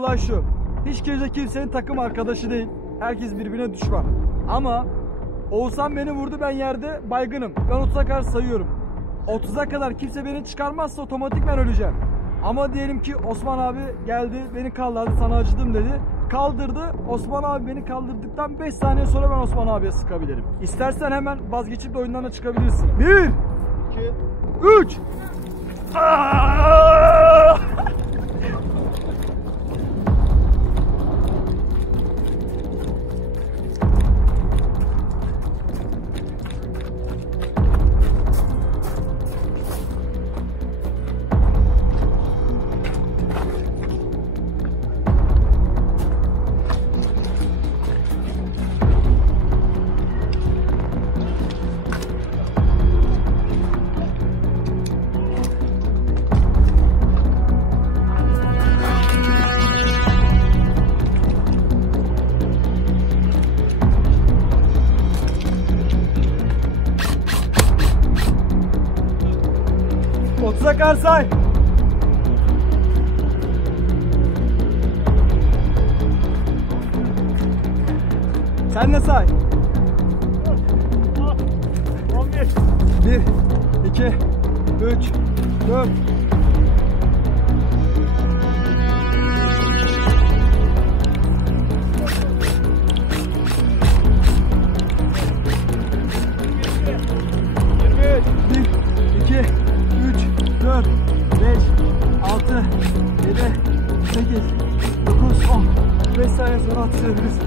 Olay şu. Hiç kimsenin takım arkadaşı değil. Herkes birbirine düşman. Ama Oğuzhan beni vurdu, ben yerde baygınım. Ben 30'a kadar sayıyorum. 30'a kadar kimse beni çıkarmazsa otomatikman öleceğim. Ama diyelim ki Osman abi geldi, beni kaldırdı, sana acıdım dedi. Kaldırdı. Osman abi beni kaldırdıktan 5 saniye sonra ben Osman abiye sıkabilirim. İstersen hemen vazgeçip de oyundan da çıkabilirsin. 1 2 3 30'a kadar say. Sen de say. 11 1 2 3 4 4, 5, 6, 7, 8, 9, 10. 5 saniye sonra atışabiliriz.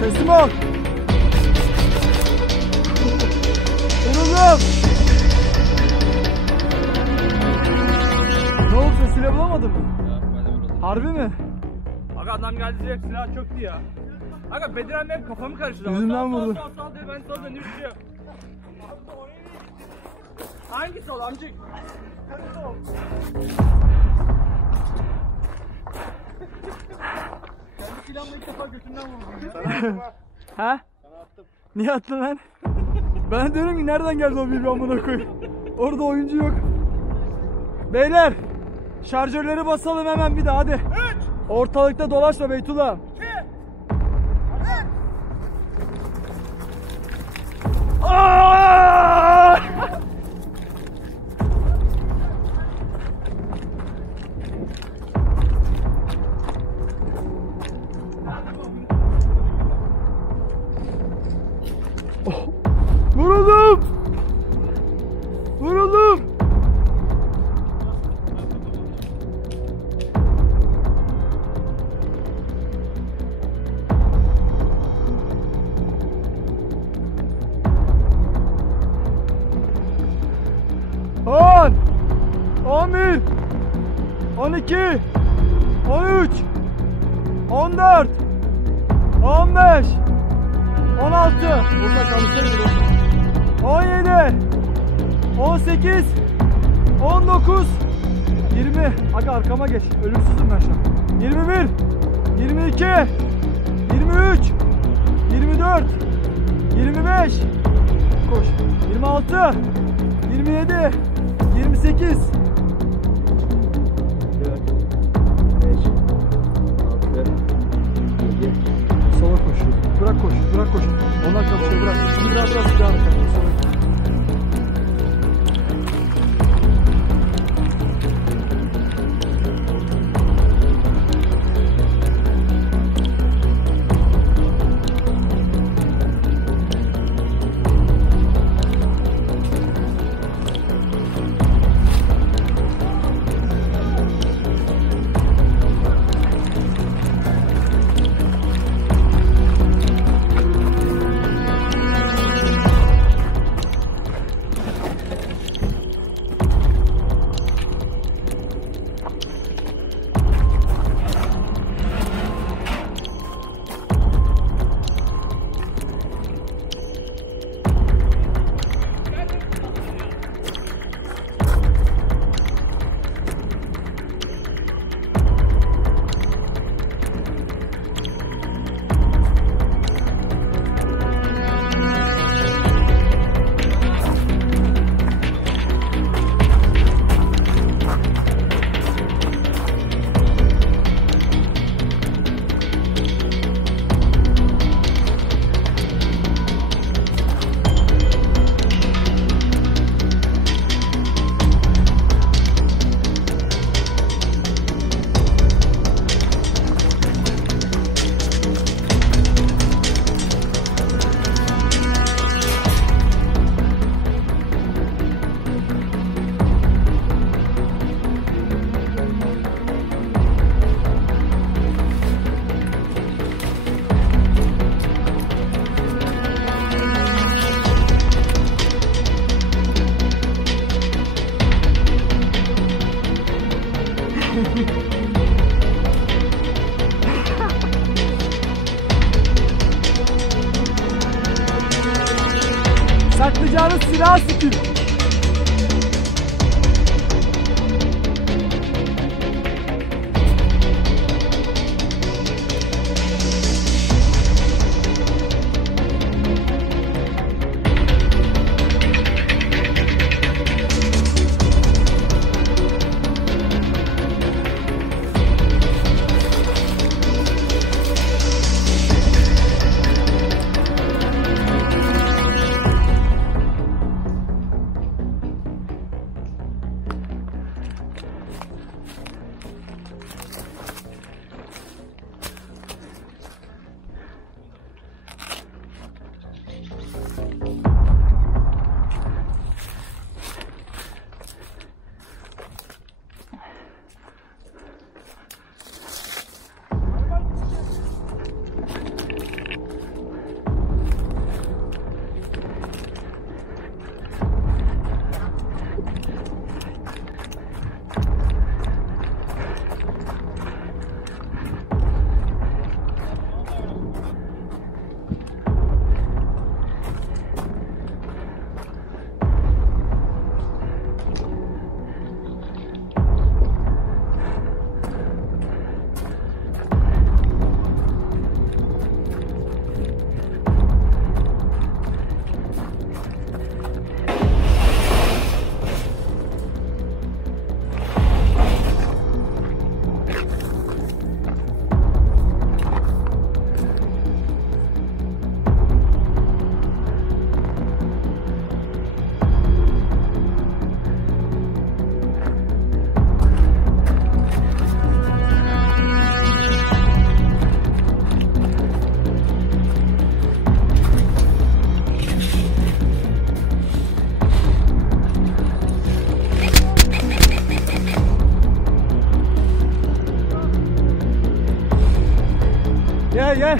Teslim ol. Yoruldum. Ne oldu, silah bulamadın mı? Harbi mi? Aga adam geldi direkt silah çöktü ya. Aga Bediren benim kafamı karıştırdı. Yüzümden vurdu. Sağ diye ben sonra ne düşüyor. Hangisi ol amcık? Hangisi ol? Kendi silahımla ilk defa götümden vurdum. Sana attım ha. Ha? Sana attım. Niye attın lan? Ben diyorum ki nereden geldi o bir amına koyayım. Orada oyuncu yok. Beyler, şarjörleri basalım hemen bir daha hadi. 3 Ortalıkta dolaşma Beytullah. 2 Aaaa! Oh. Vuruldum! Vuruldum! 12, 13, 14, 15, 16, burada çalışsaydı 17, 18, 19, 20. Aga arkama geç. Ölümsüzüm ben şu an. 21, 22, 23, 24, 25. Koş. 26, 27, 28. Sola koşuyor. Bırak koş, bırak koş. Onlar çalışıyor, bırak. Şimdi biraz daha hareket. Saklayacağınız silahı sikeyim. Gel gel.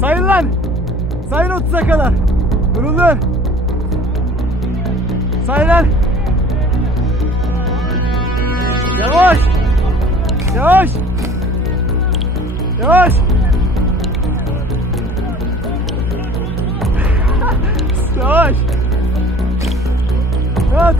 Sayın lan. Sayın 30'a kadar. Durun lan. Say lan. Yavaş. Yavaş. Yavaş. Yavaş. Yat.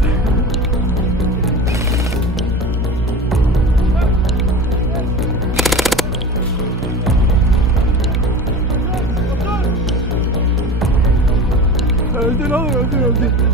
Öldün oğlum, öldün.